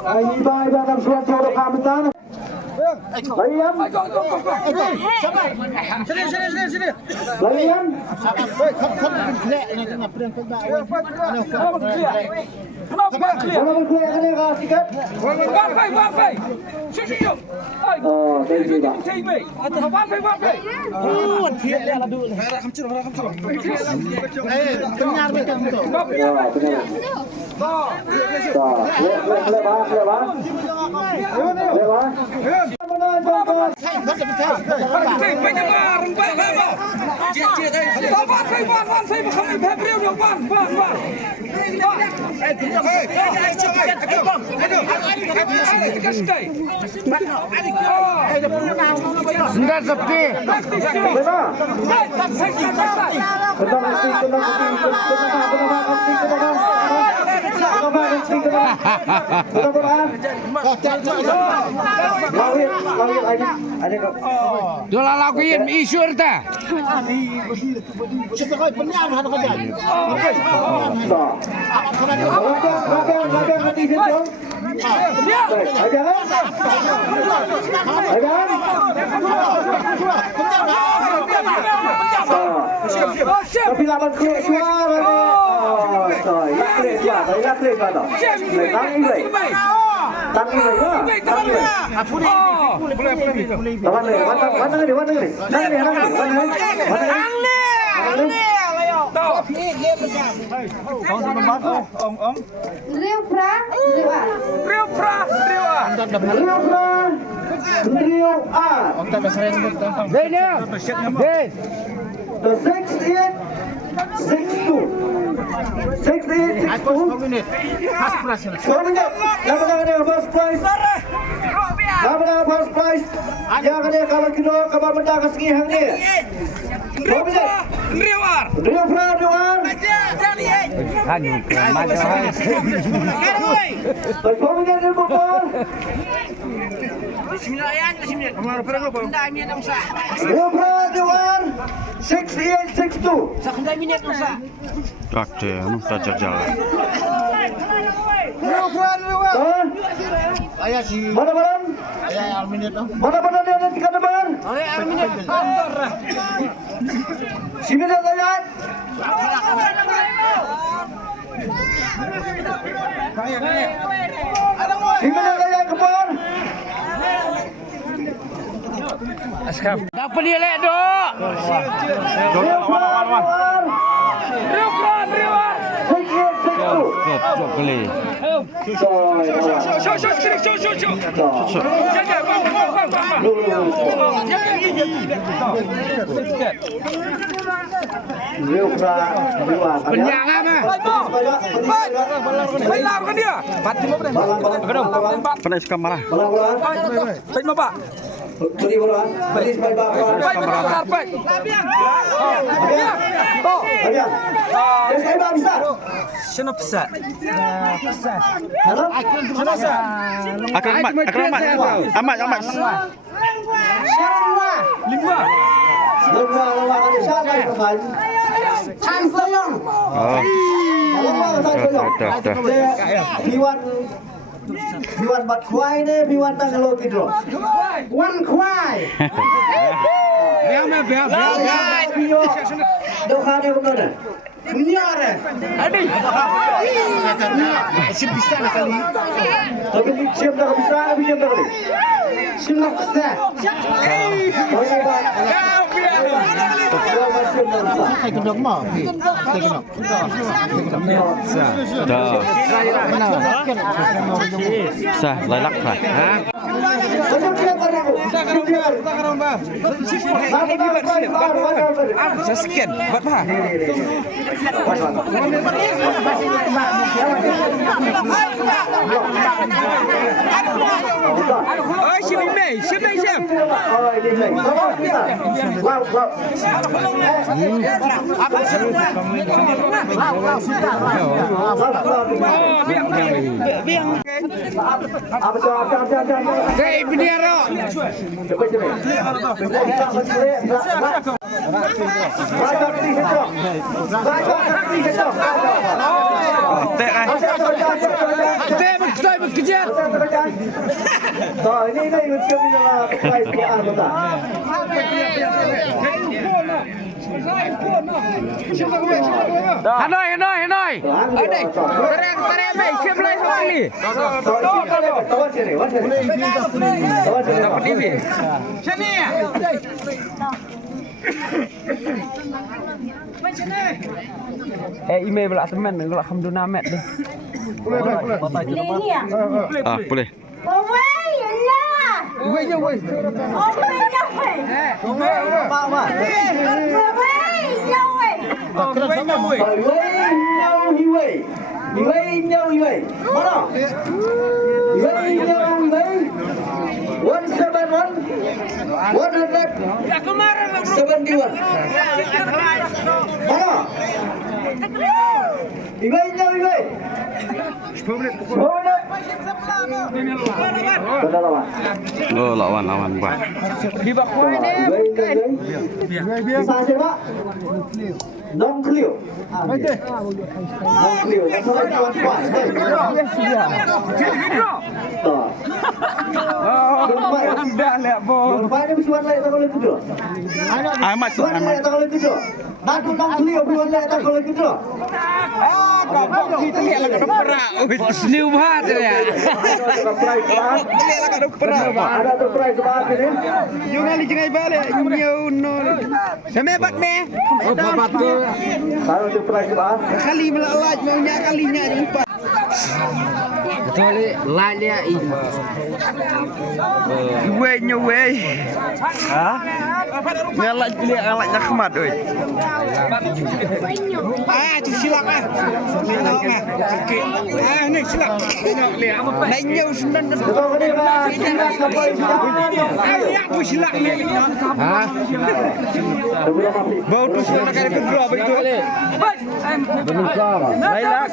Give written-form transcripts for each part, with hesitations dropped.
Ini baik dalam surat jorok kamitan. Larian. Sini. Larian. Kenapa clear ni kau sikit? One pay. Shoo. Oh, thank Enggak sepi. Dola lakuin isu ta. Tapi lawan kuat suara. Lắc lên vào đó. Tăng như vậy. The 6-8-6-2 minute. First prize. Yang ada kawan kedua kawan mendak kesegi hang ni. Riwar. Riwar 6862. Rakte, anu tak jalan. Ayah si. Mana? Ayah alminit tu. Mana dia ada tiga nomor? Ayah alminit. Sini dia ayah. Sini dia ayah kepar. Askam. Dapat dia lek dok. Lawan. Riwar. Cok kali. Show. Jaga. Penyangan ah. Baik lawan dia. Pernah suka marah. Baik Pak. Beri bola. Beri baik. Bisa. Sino pesat? Amat. Lima kali siapa yang main? Chan Soyong. Oh. Biwan bat kuai ni, biwan tang lo kidro. One kuai. Biar. Doa dia betul. Punya ada. Adi. Siap bisa kali. Tapi siap dah bisa kali. Siap bisa. Sah, lalak lah. Sekian, buat apa? Oh, siapa? Oh, ini. Wow. Hei, bendera. Raja Tek kan. Betul bekerja. Ini macam ni lah price Quran betul. Hanoi. Ada. Terang baik. Siapa lagi sekali? Tahu sini. Dapat TV. Sini. Email pula teman kalau Hamduna Ahmed deh. Boleh. Ah, boleh. Oh, lawan buat. Di bawah ini. Bisa siapa? Non clear. Okey. Non clear. Sampai kawan kuat. Sudah lihat bol. Lepas ni mesti warna tak boleh tidur. Ahmad tu Warna tak boleh tidur. Nak non clear warna tak boleh tidur. Kau kita lihat lah kat perak. Seni ubat dia. Lihat lah kat perak. Ada surprise sebab ni. Yung ali jangan balik. No. Sampai bat me. Kalau surprise sebab. Kali melalaj maunya kalinya empat. Betul like dia Nyuwe. Ha? Ngalaj lihat ngalaj Ahmad oi. Tu silap ah. Okey. Ni silap. Tengok lihat. Naik nyau sendan. Betul ni bah. Aku silap ni. Ha? Bau tu silap nak ada kedua betul. Benukar. Laila.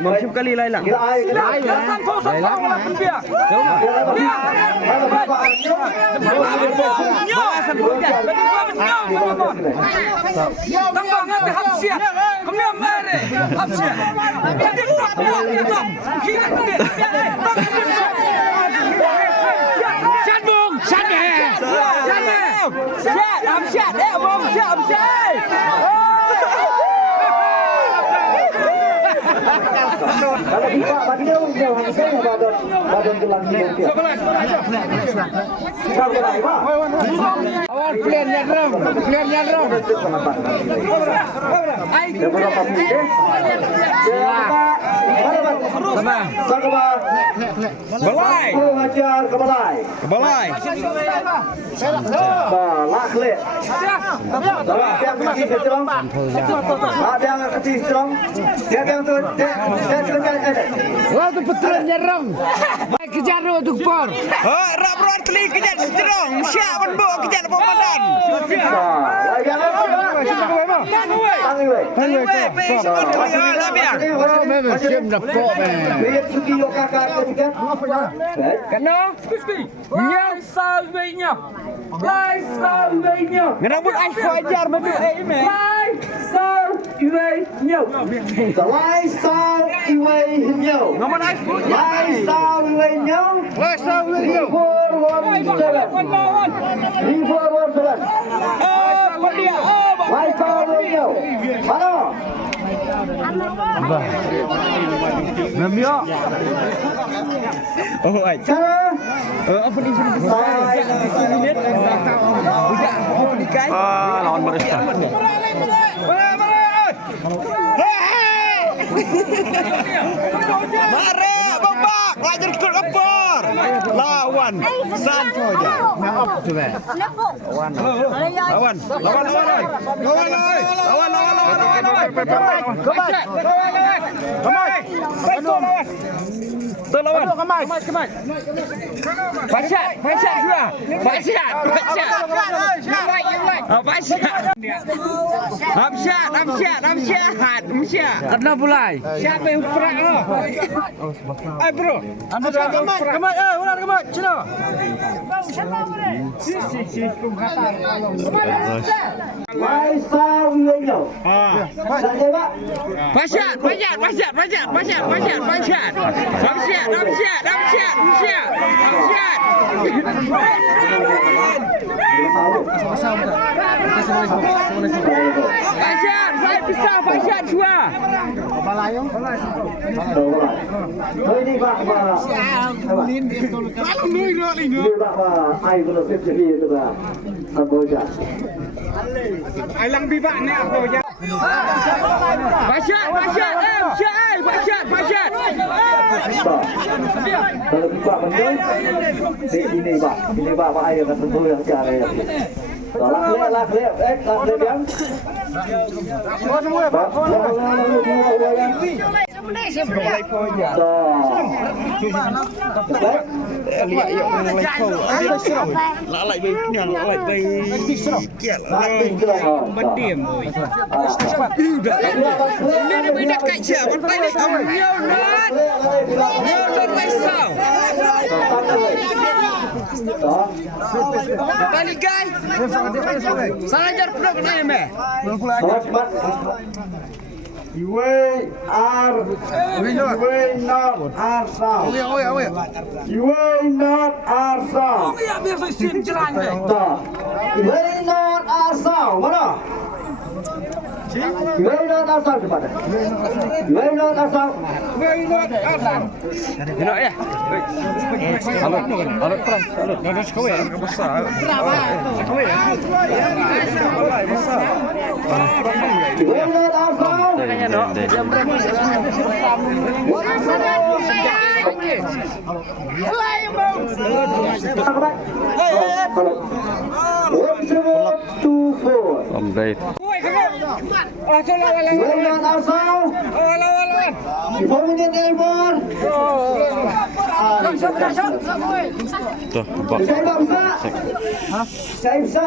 Macam kali Laila. Kira air. Kalau kita badan harusnya badan gelang dia. Awal clear nyadram. Berapa minit? Sama. Balai. Hajar ke balai. Balak le. Ada yang kecil strong. Ada yang kecil strong. Dia yang tu Wah tu betul nyerang. Kejar tu por. Rak beruat kali kejar strong. Siap menbuk kejar pemandan. Siap dapat. Biar suki yo kakak ketiga. Kena. Nyau salvenya. Lai salvenya. Ngerambut ais fajar betul email. Lai salvenya. Lai sao iway hinyo. Ngomong ais. Lai sao iway hinyo. Lai sao iway hinyo. 3417. Lai sao iway hinyo. Mana? Namio. Oh, ai. Cara. Apa ni sudah minit? Ah, lawan Barista. Mare, babak, lanjut ke kepor. Lawan Sanfoja. Lawan. Tolong kemai. Basyat sudah. Basyat. Basyat. Kena pulai. Siapa yang perak lo? Bro. Kemai. Ular kemai. Cina. Faisal Wiyoyo. Saya Pak. Basyat. Basyat, saya pisah Basyat dua. Ini Pak. Ini Pak ai belum jadi itu Pak. Samboja. Alang bibak ni apa je? Basyat. Kalau Pak betul, ini Pak ai akan tentu yang cara ya. Lak lek yang. Tali guys. Salah jar pernah kena ya, Mbak? You are not ourselves. You are not ourselves. You not ourselves. Mana? You not ourselves kepada. You not ourselves. Nak ya? Alot keras. Dah sekau ya? Besar. You not ourselves. Update. Tuh, box. Saya bisa.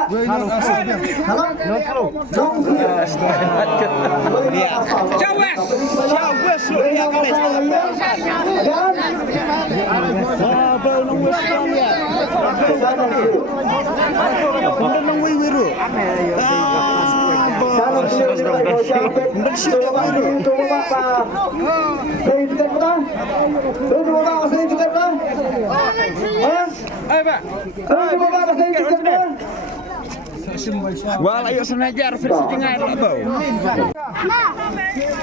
Wal ayo senajar versi tengah tak bau.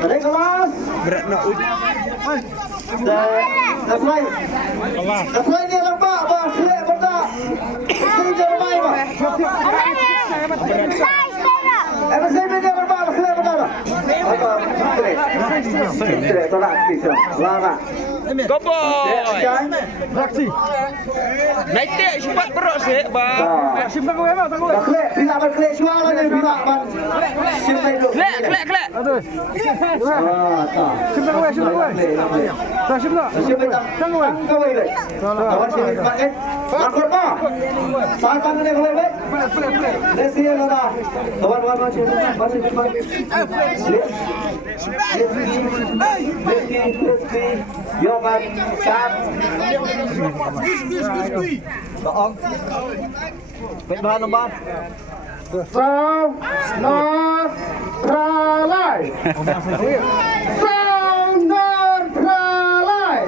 Ada kelas. Berat nak Apply. Apply ni lambat bah, clear betul. Sini ramai bah. Saya media lambat, clear betul. Apa? Clear, tolak bisa. Lama. Koboy. Raksi. Naik dek cepat perut sih, bang. Simpan kau apa? Clear, bila berclear suara ni bila bang. Simpan dulu. Klek. Aduh. Tak. Simpan kau. Tak simpan. Tangguh. Kawan sini pakai. Makor kau. Saat tangan ni boleh baik. Lesi ya dah. Kawan masih simpan. Lesi. Yo kan. Sat. Baong. Baik bahan nombor. Sound not pralai. Sound not pralai.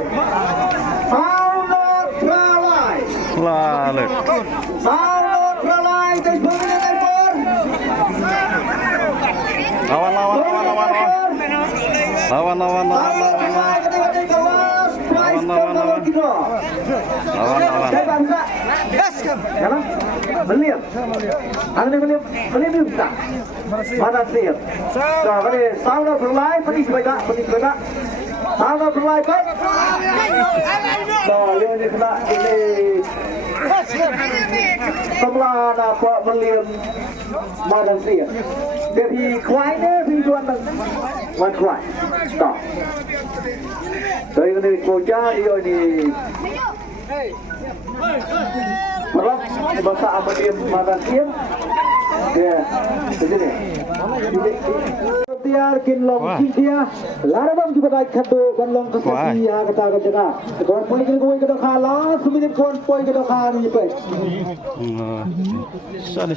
Sound not pralai. Lalu. Sound not pralai. Terus ekor. Lawan. Saya bangsa. Yes, kan? Beliau. Anda beliau bisa. Mana siap? So, kalau sound of life, petis baca. Sound of life, kan? So, ini kena ini. Semua apa beliau mana siap? Jadi kuai ni, tuan tuan kuai. Stop. Dari ini koja iyo ini Merah bahasa Amadim Madansian. Ya, begini. Tiar kinlong dia, larabam juga naik kado kanlong kesati ya kata kerja. Kawan poin kita kalah, suminit kawan poin kita kalah ni pe.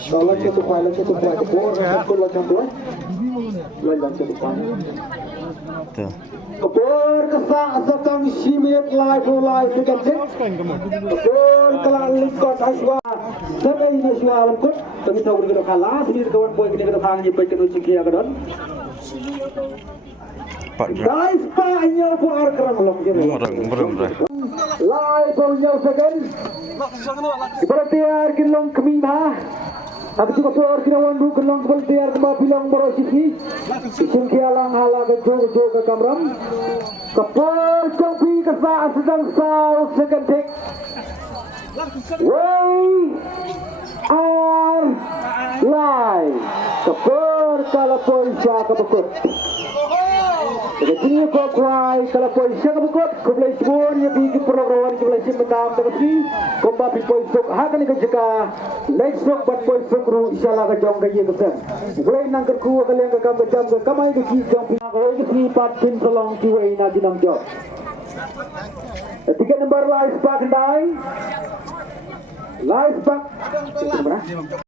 Kalau kita file kita kebor kalau contoh. Lain kita file. Tuh. Kebor kesak sekang simit live sekian cek. Kebor kelang lingkot aswa. Sedai aswa lingkot. Tapi tahu kita kalah, suminit kawan poin kita kalah ni pe kita cikia kadon. Pak Guys, Pak Inyo po arkerang long gini. Merem. Lai po Inyo second. Ibaratiar kinlong kemina. Tapi juga po arkinawandu kinlong ibaratiar kema bilang borosisi. Isin kialang hala ke jogo kamram. Kapal Chongpi kesa sedang saw second take. Way are live. Kapal kalapon siya kabukot. Jadi ko kuai kalau poin siapa bukot ko boleh sebut ya bigi program ko boleh simpan tapi ko bapi poin sok hakan ni kerja next sok buat poin sok ru insyaallah ka jong gaye kesan boleh nang ku ka leng ka jam ka kamai ke ki jong pina ko ke si pat pin salong ki wei na dinam job 3 number live back dai live back